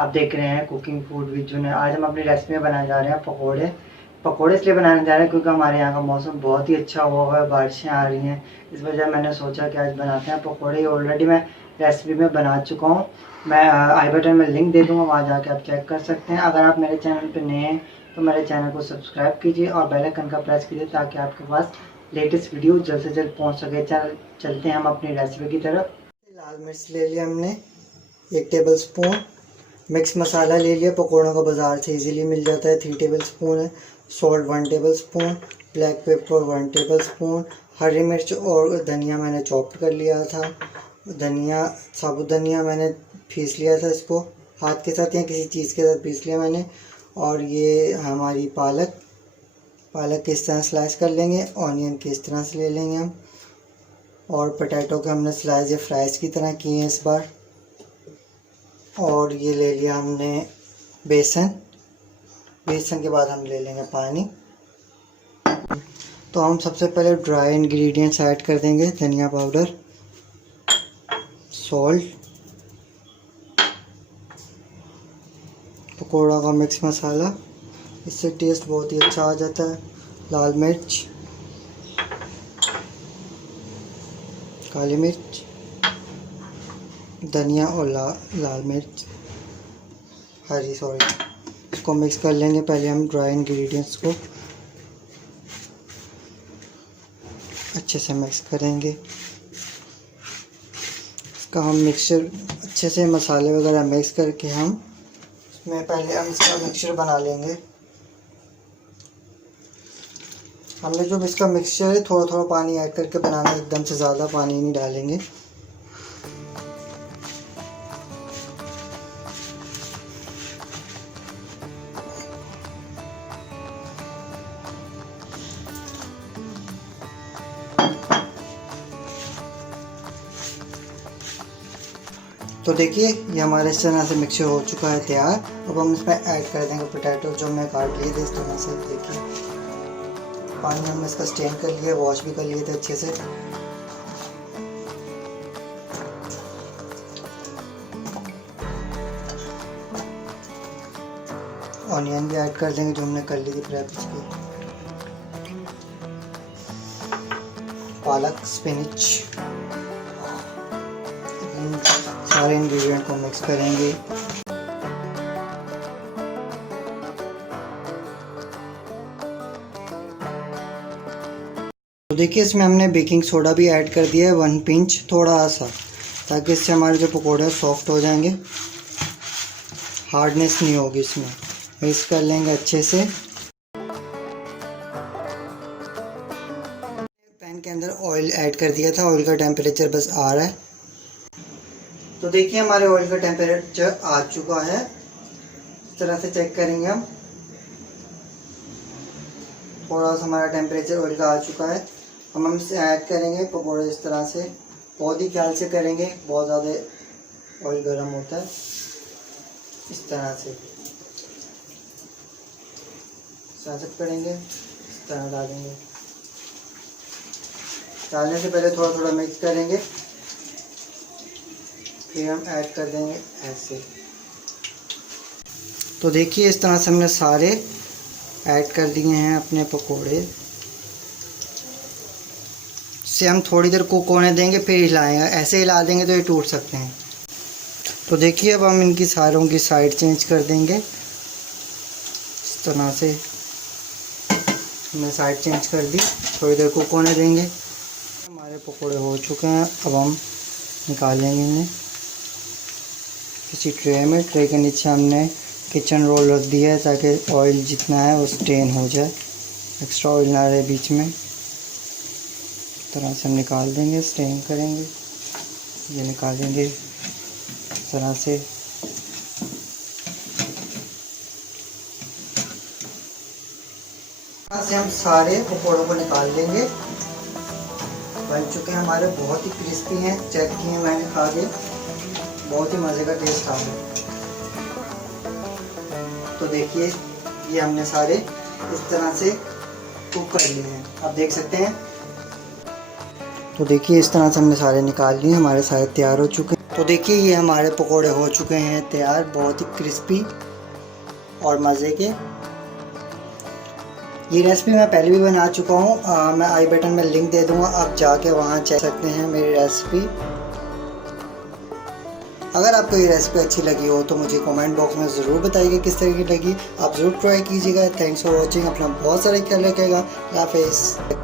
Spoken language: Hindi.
आप देख रहे हैं कुकिंग फूड विद जुनैद। आज हम अपनी रेसिपी में बनाने जा रहे हैं पकोड़े। पकोड़े इसलिए बनाने जा रहे हैं क्योंकि हमारे यहाँ का मौसम बहुत ही अच्छा हुआ है, बारिशें आ रही हैं। इस वजह मैंने सोचा कि आज बनाते हैं पकोड़े। ऑलरेडी मैं रेसिपी में बना चुका हूँ। मैं आई बटन में लिंक दे दूँगा, वहाँ जाके आप चेक कर सकते हैं। अगर आप मेरे चैनल पर नए हैं तो मेरे चैनल को सब्सक्राइब कीजिए और बेल आइकन का प्रेस कीजिए ताकि आपके पास लेटेस्ट वीडियो जल्द से जल्द पहुँच सके। चलते हैं हम अपनी रेसिपी की तरफ। लाल मिर्च ले लिया हमने 1 टेबल स्पून। मिक्स मसाला ले लिया, पकौड़ों का बाज़ार से इजीली मिल जाता है, 3 टेबल स्पून है। Salt 1 tablespoon, black pepper 1 tablespoon. हरी मिर्च और धनिया मैंने चॉप कर लिया था। धनिया, साबुत धनिया मैंने पीस लिया था, इसको हाथ के साथ या किसी चीज़ के साथ पीस लिया मैंने। और ये हमारी पालक किस तरह स्लाइस कर लेंगे, ऑनियन किस तरह से ले लेंगे हम, और पोटैटो के हमने स्लाइस या फ्राइज़ की तरह किए हैं इस बार। और ये ले लिया हमने बेसन के बाद हम ले लेंगे पानी। तो हम सबसे पहले ड्राई इंग्रेडिएंट्स ऐड कर देंगे, धनिया पाउडर, सॉल्ट, पकौड़ा का मिक्स मसाला, इससे टेस्ट बहुत ही अच्छा आ जाता है, लाल मिर्च, काली मिर्च, धनिया और लाल मिर्च, इसको मिक्स कर लेंगे। पहले हम ड्राई इंग्रेडिएंट्स को अच्छे से मिक्स करेंगे। इसका हम मिक्सचर अच्छे से मसाले वगैरह मिक्स करके हम इसका मिक्सचर बना लेंगे। हमने जो इसका मिक्सचर है थोड़ा थोड़ा पानी ऐड करके बनाना है, एकदम से ज़्यादा पानी नहीं डालेंगे। तो देखिए ये हमारे इस तरह से मिक्सचर हो चुका है तैयार। अब हम इसमें ऐड कर देंगे पोटैटो जो मैं काट लिए थे इस तरह से। देखिए पानी हमने इसका स्टेन कर लिया, वॉश भी कर लिए थे अच्छे से। ऑनियन भी ऐड कर देंगे जो हमने कर ली थी प्रेप इसकी। पालक, स्पिनच, सारे इंग्रेडिएंट को मिक्स करेंगे। तो देखिए इसमें हमने बेकिंग सोडा भी ऐड कर दिया है 1 पिंच, थोड़ा सा, ताकि इससे हमारे जो पकौड़े हैं सॉफ्ट हो जाएंगे, हार्डनेस नहीं होगी इसमें। मिक्स कर लेंगे अच्छे से। पैन के अंदर ऑयल ऐड कर दिया था, ऑयल का टेम्परेचर बस आ रहा है। तो देखिए हमारे ऑयल का टेम्परेचर आ चुका है, इस तरह से चेक करेंगे हम। थोड़ा सा हमारा टेम्परेचर ऑयल का आ चुका है। हम इसे ऐड करेंगे पकौड़े इस तरह से, बहुत ही ख्याल से करेंगे, बहुत ज़्यादा ऑयल गर्म होता है। इस तरह से करेंगे, इस तरह डालेंगे। डालने से पहले थोड़ा थोड़ा मिक्स करेंगे, फिर हम ऐड कर देंगे ऐसे। तो देखिए इस तरह से हमने सारे ऐड कर दिए हैं अपने पकोड़े। इसे हम थोड़ी देर कुक होने देंगे, फिर हिलाएंगे। ऐसे हिला देंगे तो ये टूट सकते हैं। तो देखिए अब हम इनकी सारों की साइड चेंज कर देंगे। इस तरह से हमने साइड चेंज कर दी, थोड़ी देर कुक होने देंगे। हमारे पकोड़े हो चुके हैं, अब हम निकालेंगे इन्हें किसी ट्रे में। ट्रे के नीचे हमने किचन रोल रख दिया है ताकि ऑयल जितना है वो स्टेन हो जाए, एक्स्ट्रा ऑयल ना रहे बीच में। इस तरह से हम निकाल देंगे, स्टेन करेंगे, ये निकालेंगे इस तरह से। यहाँ से हम सारे पकौड़ों को निकाल लेंगे। बन चुके हैं हमारे, बहुत ही क्रिस्पी हैं, चेक किए मैंने खा के, बहुत ही मज़े का टेस्ट आ गया। तो देखिए ये हमने सारे इस तरह से कुक कर लिए हैं, आप देख सकते हैं। तो देखिए इस तरह से हमने सारे निकाल लिए, हमारे सारे तैयार हो चुके हैं। तो देखिए ये हमारे पकोड़े हो चुके हैं तैयार, बहुत ही क्रिस्पी और मज़े के। ये रेसिपी मैं पहले भी बना चुका हूँ, मैं आई बटन में लिंक दे दूँगा, आप जाके वहाँ चेक सकते हैं मेरी रेसिपी। अगर आपको ये रेसिपी अच्छी लगी हो तो मुझे कमेंट बॉक्स में ज़रूर बताइएगा किस तरह की लगी। आप ज़रूर ट्राई कीजिएगा। Thanks for watching. अपना बहुत सारा ख्याल रखिएगा। अल्लाह हाफ़िज़।